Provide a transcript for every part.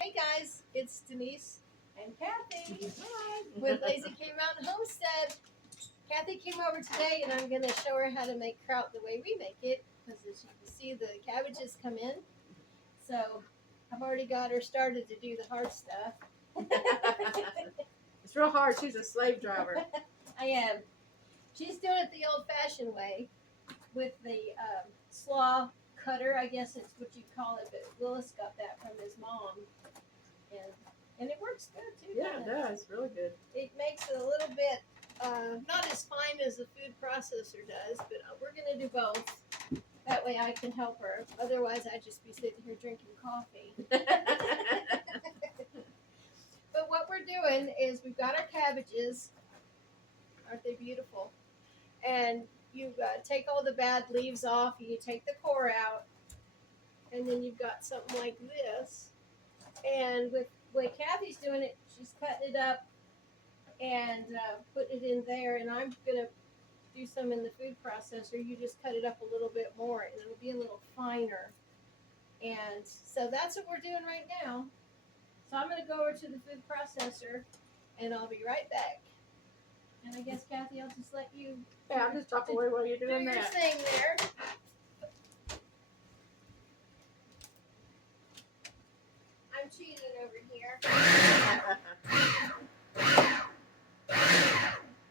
Hey guys, it's Denise and Kathy Hi. with Lazy K Mountain Homestead. Kathy came over today and I'm going to show her how to make kraut the way we make it because as you can see the cabbages come in. So I've already got her started to do the hard stuff. It's real hard. She's a slave driver. I am. She's doing it the old-fashioned way with the slaw cutter, I guess it's what you call it, but Willis got that from his mom. And it works good too. Yeah, it does. Really good. It makes it a little bit not as fine as the food processor does, but we're going to do both. That way I can help her. Otherwise, I'd just be sitting here drinking coffee. But what we're doing is we've got our cabbages. Aren't they beautiful? And you take all the bad leaves off, and you take the core out, and then you've got something like this. And with the way Kathy's doing it, she's cutting it up and putting it in there. And I'm going to do some in the food processor. You just cut it up a little bit more, and it'll be a little finer. And so that's what we're doing right now. So I'm going to go over to the food processor, and I'll be right back. And I guess, Kathy, I'll just let you Yeah, I'll just talk away while you're do doing your that. thing there. I'm cheating over here.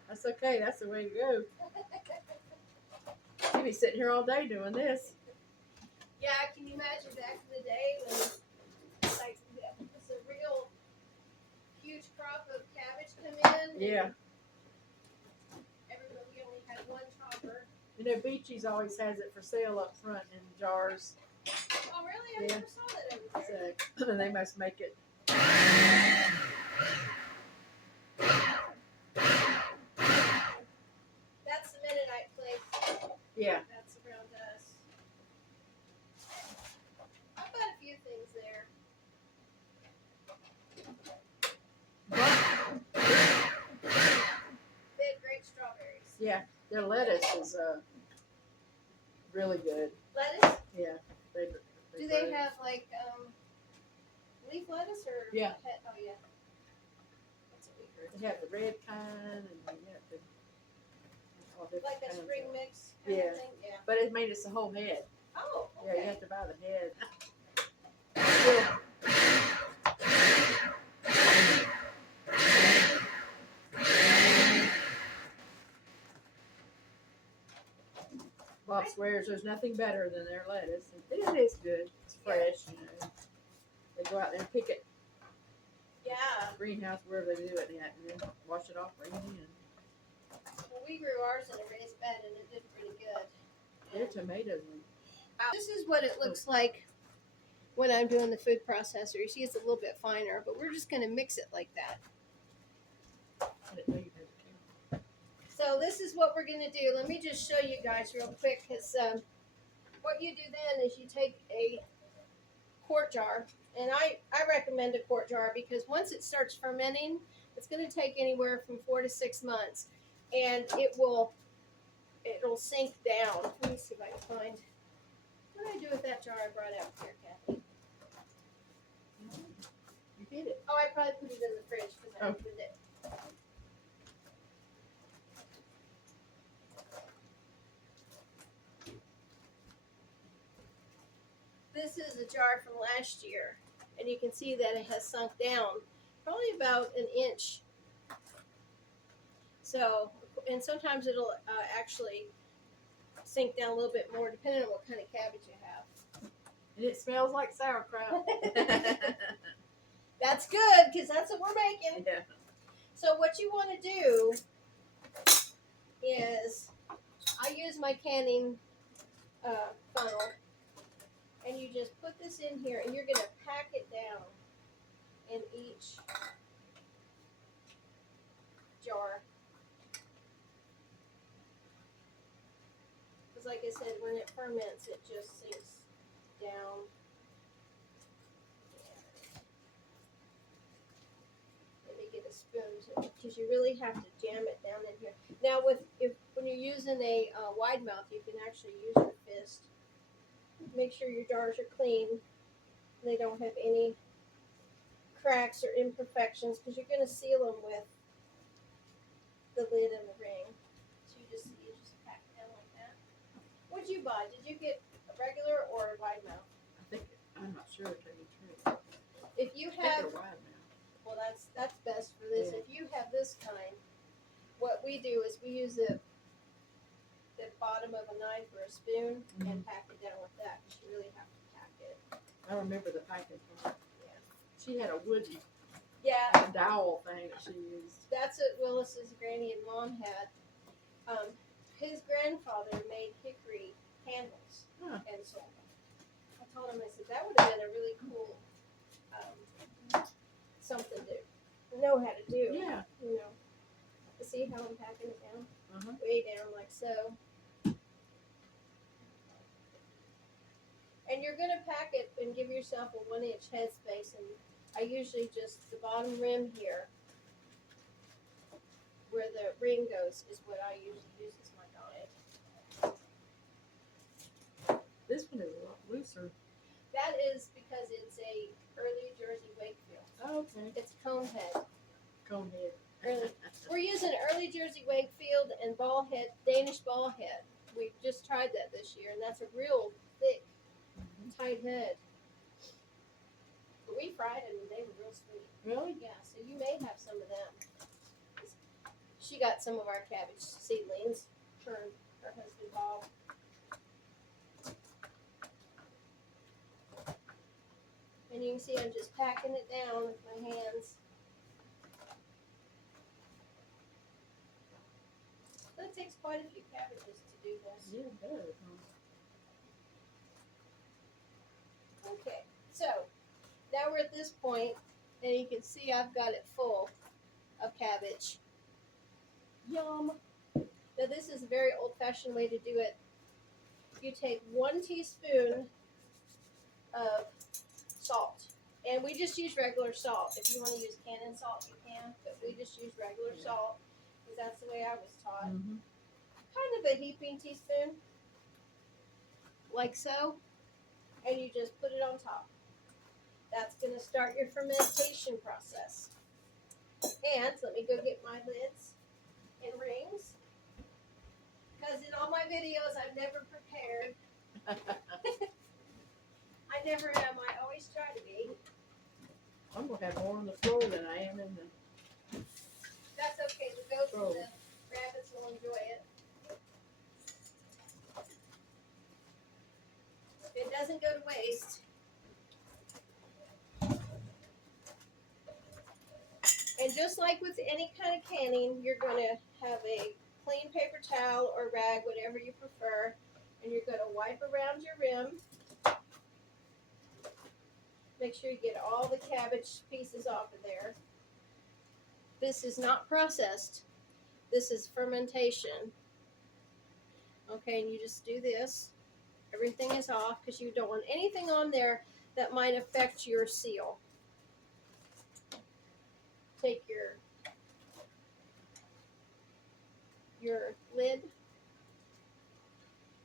That's okay. That's the way to go. She'd be sitting here all day doing this. Yeah, can you imagine back in the day when like it was a real huge crop of cabbage come in? Yeah. Everybody only had one chopper. You know, Beachy's always has it for sale up front in jars. Oh, really? I Yeah. never saw that over there. So they must make it. That's the Mennonite place. Yeah. That's around us. I've got a few things there. They had great strawberries. Yeah. Their lettuce is really good. Lettuce? Yeah. Do they have like leaf lettuce or? Yeah. Oh yeah. That's what we heard. They have the red kind and they have the all different Like a kinds spring of- mix kind Yeah. of thing? Yeah. But it made us a whole head. Oh, Yeah, you okay. have to buy the head. Still, Bob swears there's nothing better than their lettuce. And it is good. It's fresh, you know. They go out there and pick it Yeah. in the greenhouse, wherever they do it at, and then wash it off, bring it in. Well, we grew ours in a raised bed and it did pretty good. Their tomatoes are This is what it looks like when I'm doing the food processor. You see it's a little bit finer, but we're just going to mix it like that. I didn't know you had a camera. So this is what we're going to do. Let me just show you guys real quick because what you do then is you take a quart jar, and I recommend a quart jar because once it starts fermenting, it's going to take anywhere from 4 to 6 months, and it'll sink down. Let me see if I can find. What did I do with that jar I brought out here, Kathy? You did it. Oh, I probably put it in the fridge because I opened it. This is a jar from last year, and you can see that it has sunk down probably about an inch. So, and sometimes it'll actually sink down a little bit more depending on what kind of cabbage you have. And it smells like sauerkraut. That's good because that's what we're making. Yeah. So what you want to do is, I use my canning funnel, and you just put this in here, and you're going to pack it down in each jar. Because like I said, when it ferments, it just sinks down. Let me get a spoon, because you really have to jam it down in here. Now, when you're using a wide mouth, you can actually use your fist. Make sure your jars are clean. They don't have any cracks or imperfections because you're going to seal them with the lid and the ring. So you just pack it down like that. What'd you buy? Did you get a regular or a wide mouth? I'm not sure, to tell you the truth. If you I think have, they're wide now. well, that's best for this. Yeah. If you have this kind, what we do is we use the bottom of a knife or a spoon and pack it down with that because you really have to pack it. I remember the packing part. Yeah. She had a wooden Yeah, dowel thing that she used. that's what Willis's granny and mom had. His grandfather made hickory handles and sold them. I told him, I said, that would have been a really cool something to know how to do. Yeah. You know, to see how I'm packing it down, Uh-huh. way down like so. And you're going to pack it and give yourself a 1-inch headspace. And I usually just, the bottom rim here, where the ring goes, is what I usually use as my guide. This one is a lot looser. That is because it's a early Jersey Wakefield. Oh, okay. It's cone head. Cone head. Early. We're using early Jersey Wakefield and ball head, Danish ball head. We just tried that this year, and that's a real thick, tight head. But we fried them, and they were real sweet. Really? Yeah, so you may have some of them. She got some of our cabbage seedlings. Her husband Bob. And you can see I'm just packing it down with my hands. So it takes quite a few cabbages to do this. Yeah, it does. Okay, so now we're at this point, and you can see I've got it full of cabbage. Yum! Now this is a very old-fashioned way to do it. You take 1 teaspoon of salt, and we just use regular salt. If you want to use Cannon salt, you can, but we just use regular salt because that's the way I was taught. Kind of a heaping teaspoon, like so, and you just put it on top. That's going to start your fermentation process. And let me go get my lids and rings, because in all my videos I've never prepared. I never am. I always try to be. I'm going to have more on the floor than I am in the... That's okay. The goats and the rabbits will enjoy it. It doesn't go to waste. And just like with any kind of canning, you're going to have a clean paper towel or rag, whatever you prefer, and you're going to wipe around your rim. Make sure you get all the cabbage pieces off of there. This is not processed. This is fermentation. Okay, and you just do this. Everything is off because you don't want anything on there that might affect your seal. Take your lid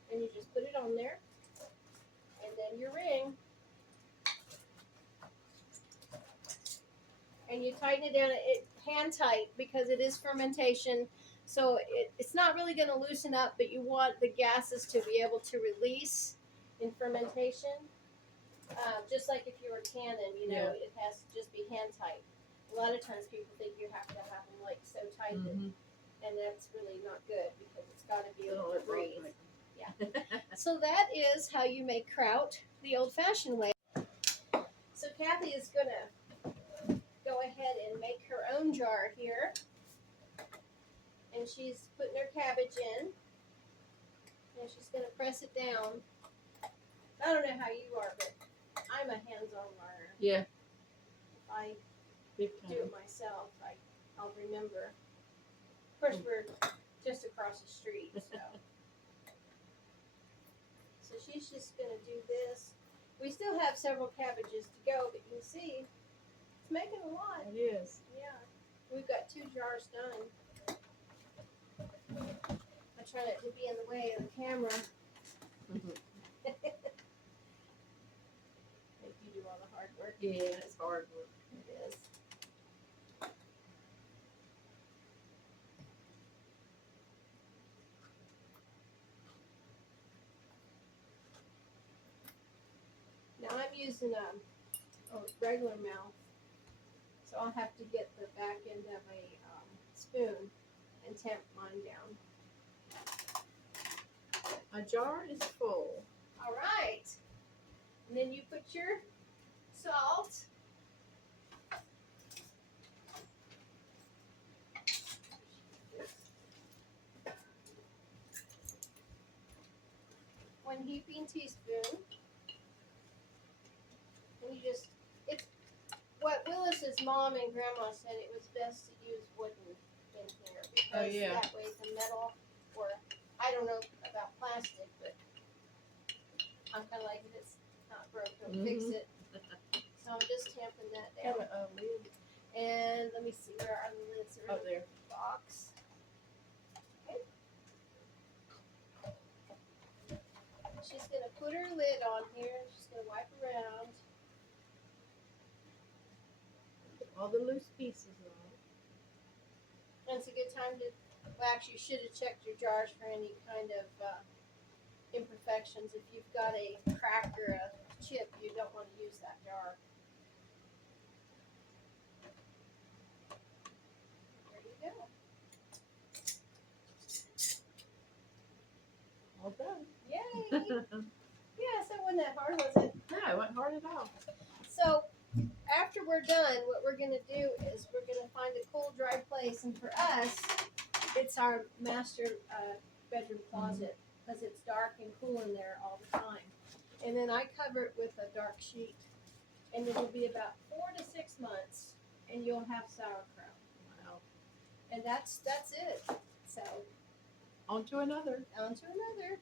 and you just put it on there, and then your ring, and you tighten it down. It hand tight because it is fermentation, so it's not really going to loosen up, but you want the gases to be able to release in fermentation. Just like if you were canning, you know, it has to just be hand tight. A lot of times people think you have to have them like so tight, and that's really not good because it's got to be able to breathe. Yeah. So that is how you make kraut the old-fashioned way. So Kathy is going to go ahead and make her own jar here. And she's putting her cabbage in. And she's going to press it down. I don't know how you are, but I'm a hands-on learner. Yeah. If I do it myself, I'll remember. Of course, we're just across the street, so. So she's just going to do this. We still have several cabbages to go, but you can see it's making a lot. It is. Yeah. We've got 2 jars done. I try not to be in the way of the camera. Make you do all the hard work. Yeah, it's hard work. It is. using a regular mouth, so I'll have to get the back end of a spoon and tamp mine down. My jar is full. All right, and then you put your salt. One heaping teaspoon. And you just, it's what Willis's mom and grandma said, it was best to use wooden in here because Oh, yeah. that way the metal, or I don't know about plastic, but I'm kind of like, if it's not broke, don't fix it. So I'm just tamping that Have down. a lid. And let me see, where are the lids? They're Oh, in the there. box. Okay. She's gonna put her lid on here. She's gonna wipe around. All the loose pieces on. And it's a good time to, well, actually, you should have checked your jars for any kind of imperfections. If you've got a crack or a chip, you don't want to use that jar. There you go. All done. Yay! Yes, that wasn't that hard, was it? No, it wasn't hard at all. So, after we're done, what we're going to do is we're going to find a cool, dry place. And for us, it's our master bedroom closet because it's dark and cool in there all the time. And then I cover it with a dark sheet. And it'll be about 4 to 6 months, and you'll have sauerkraut. Wow. And that's it. So, On to another. on to another.